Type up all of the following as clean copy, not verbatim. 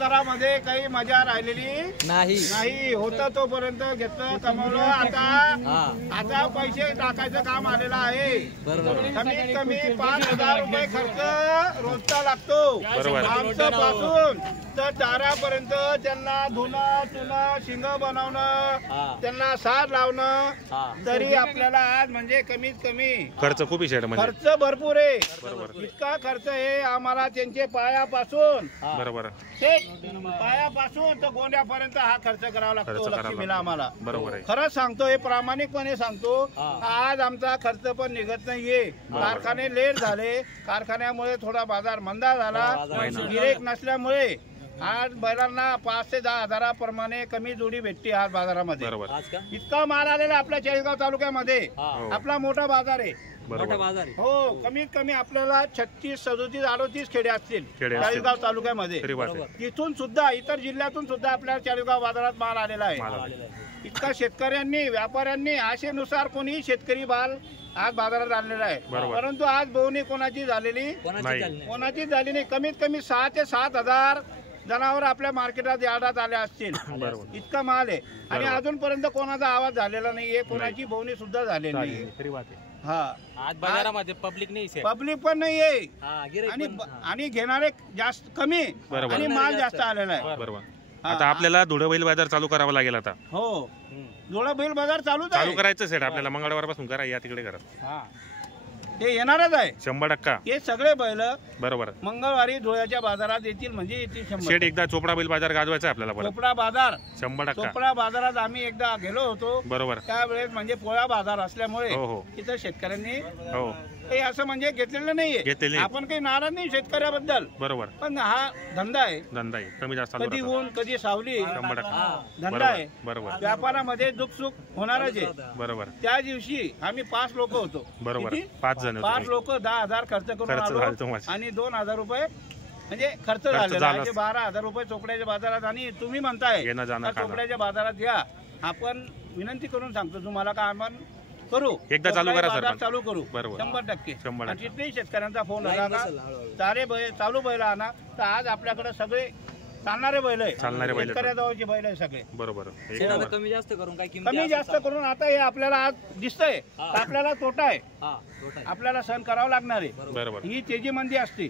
दरामध्ये काही मजा राहिलेली नाही होता तोपर्यंत घेतलं कमवलं. आता पैसे टाकायचं काम आलेलं आहे. कमीत कमी 5,000 रुपये खर्च रोजचा लागतो. आमचं पासून तर चाऱ्यापर्यंत त्यांना धुणं चुणं शिंग बनवणं त्यांना सार लावणं तरी आपल्याला आज म्हणजे कमीत कमी खर्च खूप खर्च भरपूर आहे. इतका खर्च आहे आम्हाला त्यांचे पायापासून बरोबर पायापासून तर गोंड्यापर्यंत हा खर्च करावा लागतो लक्ष्मीला आम्हाला. बरोबर आहे. खरंच सांगतो हे प्रामाणिकपणे सांगतो. आज आमचा खर्च पण निघत नाहीये. कारखाने लेट झाले. कारखान्यामुळे थोडा बाजार मंदा झाला. गिरेक नसल्यामुळे आज बैलांना 5 ते 10 हजाराप्रमाणे कमी जोडी भेटते आज बाजारामध्ये. इतका माल आलेला आपल्या चाळीसगाव तालुक्यामध्ये. आपला मोठा बाजार आहे. हो कमीत कमी आपल्याला 36, 37, 38 खेडे असतील चाळीसगाव तालुक्यामध्ये. तिथून सुद्धा इतर जिल्ह्यातून सुद्धा आपल्या चाळीसगाव बाजारात माल आलेला आहे. इतका शेतकऱ्यांनी व्यापाऱ्यांनी आशेनुसार कोणी शेतकरी माल आज बाजारात आणलेला आहे. परंतु आज बोवणी कोणाची झालेली कोणाची झाली नाही. कमीत कमी 6 ते 7 हजार जनावर आपल्या मार्केटात यार्डात आले असतील. इतका माल आहे आणि अजूनपर्यंत कोणाचा आवाज झालेला नाहीये. कोणाची बोवणी सुद्धा झालेली नाहीये. आज बाजारामध्ये पब्लिक पण नाहीये आणि घेणारे जास्त कमी आणि माल जास्त आलेला आहे. आता आपल्याला धुळं बैल बाजार चालू करावा लागेल. आता हो धुळं बैल बाजार चालू करायचं सेट आपल्याला मंगळवारपासून करा. या तिकडे करा ते येणारच आहे 100%. हे सगळे बैल बरोबर मंगळवारी धुळ्याच्या बाजारात येतील म्हणजे येतील 100%. शेट एकदा चोपडा बैल बाजार गाजवायचा आपल्याला. चोपडा बाजार 100%. चोपडा बाजारात आम्ही एकदा गेलो होतो. बरोबर. त्यावेळेस म्हणजे पोळा बाजार असल्यामुळे तिथं शेतकऱ्यांनी हे असं म्हणजे घेतलेलं नाहीये. आपण काही नाराज नाही शेतकऱ्याबद्दल. बरोबर. पण हा धंदा आहे कमी जास्त कधी ऊन कधी सावली धंदा आहे. बरोबर. व्यापारामध्ये दुःख सुख होणारच आहे. बरोबर. त्या दिवशी आम्ही 5 लोक होतो. बरोबर. 5 लोक 10,000 खर्च करून आलो आणि 2,000 रुपये म्हणजे खर्च झालेला. 12,000 रुपये चोपड्याच्या बाजारात. आणि तुम्ही म्हणताय चोपड्याच्या बाजारात या. आपण विनंती करून सांगतो तुम्हाला का आपण करू एकदा चालू करा चालू करू 100%. तिथेही शेतकऱ्यांचा फोन आला का सारे चालू बैल आणा. तर आज आपल्याकडे सगळे चालणारे बैल आहे. शेतकऱ्याजवळचे बैल आहे सगळे. बरोबर. कमी जास्त करून आता हे आपल्याला आज दिसतंय आपल्याला तोटा आहे. आपल्याला सहन करावं लागणार आहे. ही तेजी मंदी असते.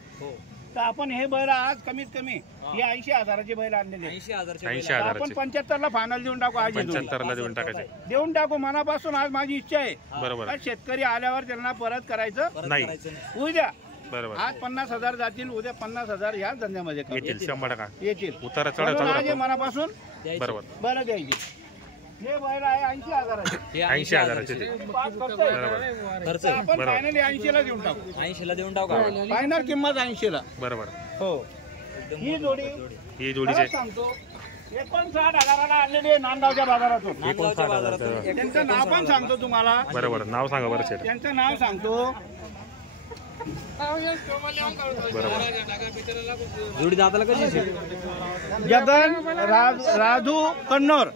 तर आपण हे बैल आज कमीत कमी हे 80,000चे बैल आणलेले. 80,000 आपण 75ला फायनल देऊन टाकू. आज 75ला देऊन टाकू मनापासून. आज माझी इच्छा आहे. बरोबर. शेतकरी आल्यावर त्यांना परत करायचं नाही. उद्या बरोबर. आज 50,000 जातील उद्या 50,000 या धंद्यामध्ये येतील. 100% येतील. उतारा चढ मनापासून बरोबर बरं द्यायची. हे बैल आहे 80,000चे. 80,000चे खर्च आपण फायनली 80ला देऊन टाकू. 80ला देऊन टाकू. फायनल किंमत 80ला. बरोबर. हो ही जोडीचे सांगतो 59,000ला आणलेली आहे नांदगावच्या बाजारातून. त्यांचं नाव पण सांगतो तुम्हाला. बरोबर. नाव सांगा बरं. त्यांचं नाव सांगतो. जोडी दाताला कशी जगन राजू कन्नौर.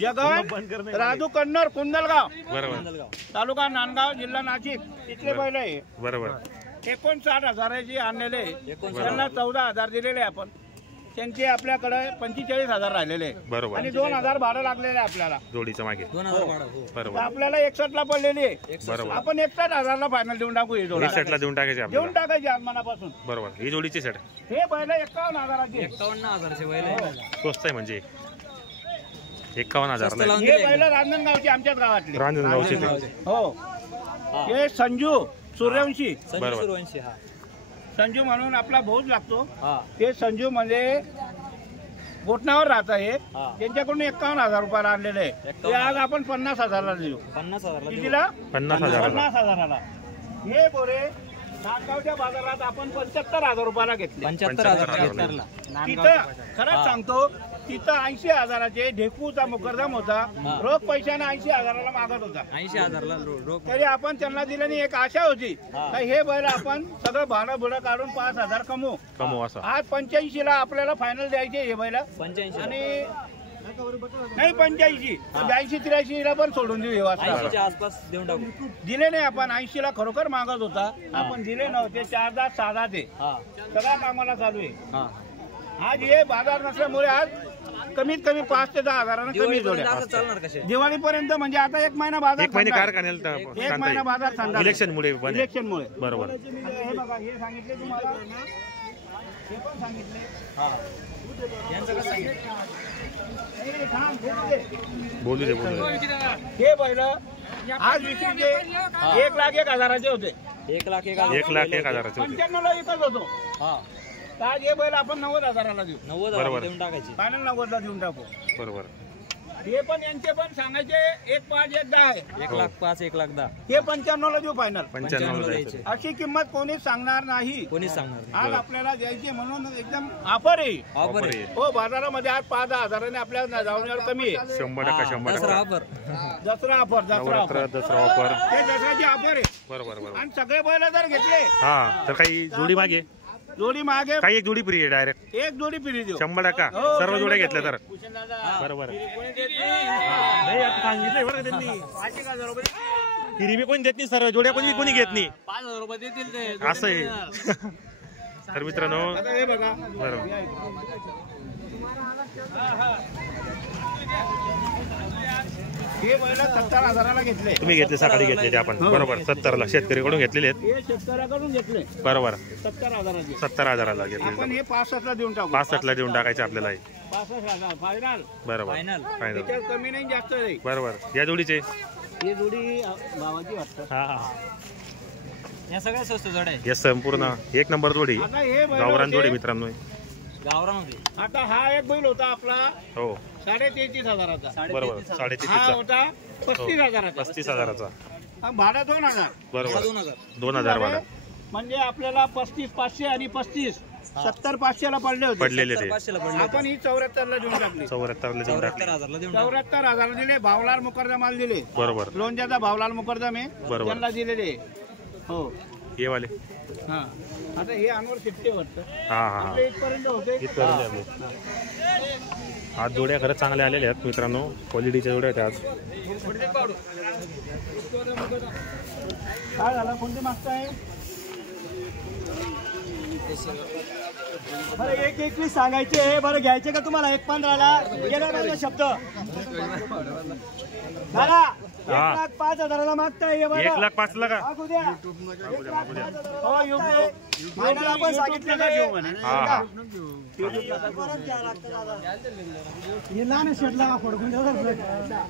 जगन राजू कन्नौर कुंदलगाव. बरोबर. तालुका नांदगाव जिल्हा नाशिक. इथले बैल आहे. बरोबर. 59,000ची आणलेले. त्यांना 14,000 दिलेले आपण. त्यांचे आपल्याकडे 45,000 राहिलेले. बरोबर. आणि 2,000 भाडं लागलेले आपल्याला जोडीच्या मागे. 2,000 भाडं. बरोबर. आपल्याला 61ला पडलेली आहे. बरोबर. आपण 61,000ला फायनल देऊन टाकू. ही जोडी सेटला देऊन टाकायची देऊन टाकायची आज मनापासून. बरोबर. ही जोडीची सेट हे बैल 51,000चे. 51,000चे बैल स्वस्त आहे म्हणजे 51,000. हे बैल रांजणगावची आमच्याच गावातली. रांजणगावची. हो. हे संजू सूर्यवंशी. सूर्यवंशी. संजू म्हणून आपला भाऊच लागतो. ते संजू म्हणजे गोठणावर राहत आहे. त्यांच्याकडून 51,000 रुपयाला आणलेले आहे. ते आज आपण 50,000ला देऊ. 50,000ला. हे बोरे नांदगावच्या बाजारात आपण 75,000 रुपयाला घेतले. 75,000 तिथं खरंच सांगतो तिथं 80,000चे ढेकूचा मुकरदम होता. रोख पैशाने 80,000ला मागत होता. 80,000ला रोख. तरी आपण त्यांना दिल्याने एक आशा होती हे बैल आपण सगळं भाडं बुडं काढून 5,000 कमवू. आज 85ला आपल्याला फायनल द्यायचे हे बैल. 85 आणि नाही 85 82-83ला पण सोडून देऊ. 80च्या आसपास देऊन टाकू. दिले नाही आपण. 80ला खरोखर मागत होता. आपण दिले नव्हते. 4 दात 6 दात आहे. सगळ्या कामाला चालू आहे. आज हे बाजार नसल्यामुळे आज कमीत कमी 5 ते 10 हजारानं कमी दिवाळीपर्यंत जोड्या असं चालणार कसे दिवाळीपर्यंत म्हणजे आता 1 महिना बाजार एक महिने थंड आहे. कारखान्याला एक महिना बाजार थंड आहे. इलेक्शन मुळे बंद आहे. इलेक्शनमुळे बरोबर हे बघा हे सांगितले तुम्हाला हे पण सांगितले यांचं कसं सांगितलं हे थांब, बोलू दे. बोलू दे बोलू दे हे बैल आज विक्रीचे 1,01,000 होते 1,01,000 1,01,000 होते 95 ला विकत होतो हा तर आज हे बैल आपण 90,000 देऊ 90,000 बरोबर. देऊन टाकायची फायनल 90 ला देऊन टाकू बरोबर हे पण यांचे पण सांगायचे 1,5,1,10 आहे 1,05,000 1,10,000 हे 95 ला देऊ फायनल 95 द्यायचे. जायचं अशी किंमत कोणीच सांगणार नाही कोणीच सांगणार नाही. आज आपल्याला द्यायची म्हणून एकदम ऑफर आहे ऑफर आहे हो बाजारामध्ये आज 5-10 हजाराने आपल्या जाऊन कमी आहे 100% Dussehra 100% offer Dussehra offer Dussehra Navratra offer Dussehra offer हे दसऱ्याची ऑफर आहे बरोबर बरोबर आणि सगळे बैल जर घेतले हा तर काही जोडी मागे जोडी मागे काही एक जोडी फ्री आहे डायरेक्ट एक जोडी फिरी देऊ 100% हो, सर्व जोड्या 100% घेतल्या तर बरोबर नाही आता सांगितलंय बरं का त्यांनी 5,000 रुपये हिरी बी कोणी देत नाही सर्व जोड्या कोणी घेत नाही 5,000 रुपये देतील ते असं आहे तर मित्रांनो आता हे बघा बरोबर हे बैल 70,000 घेतले तुम्ही घेतले सकाळी घेतले ते आपण बरोबर 70ला शेतकरीकडून घेतलेले आहेत हे शेतकऱ्याकडून घेतले बरोबर 70,000 70,000ला आपण घेतले हे 65 देऊन टाकू 65ला देऊन टाकायचे आपल्याला हे. 65,000 फायनल बरोबर फायनल फायनल त्याच्यात कमी नाही जास्त नाही बरोबर या जोडीचे ही जोडी भावाची वाटतं हा हा या सगळ्या स्वस्त जोड्या आहेत या संपूर्ण एक नंबर जोडी आता हे बैल गावरान होते. जोडी मित्रांनो गावरामध्ये आता हा एक बैल होता आपला हो 33,000चा बरोबर हा 3.5 होता 35,000चा 35,000चा हा भाडा 2,000 बरोबर 2,000 2,000 भाडा म्हणजे आपल्याला 35,500 आणि 35 70,500 ला पडले होते पडलेले ते 500 ला पडले आपण ही 74 ला देऊन टाकली 74ला देऊन टाकले 74,000 ला देऊन टाकू. 74,000 दिले भावलाल मुकर्दमाला दिले बरोबर लोणच्याचा भावलाल मुकर्दम आहे बरोबर. त्यांना दिलेले हो हे वाले हा आता हे अनवर शिट्टे वाटतं हा हा हा आपले इथपर्यंत होते इथपर्यंत आपले आज जोड्या खरंच चांगल्या आलेल्या आहेत मित्रांनो क्वालिटीच्या जोड्या आहेत आज काय झालं कोणते मागता आहे बरं 1,21 सांगायचे बरं घ्यायचे का तुम्हाला 1,15ला गेला ना शब्द दादा 1,05,000 मागताय हे बरं 1,05,000 का मागू द्या हो योग्य फायनल आपण सांगितलेलं आहे. हा हा परत घ्या लागतं दादा हे लहान शेटला फडकून द्या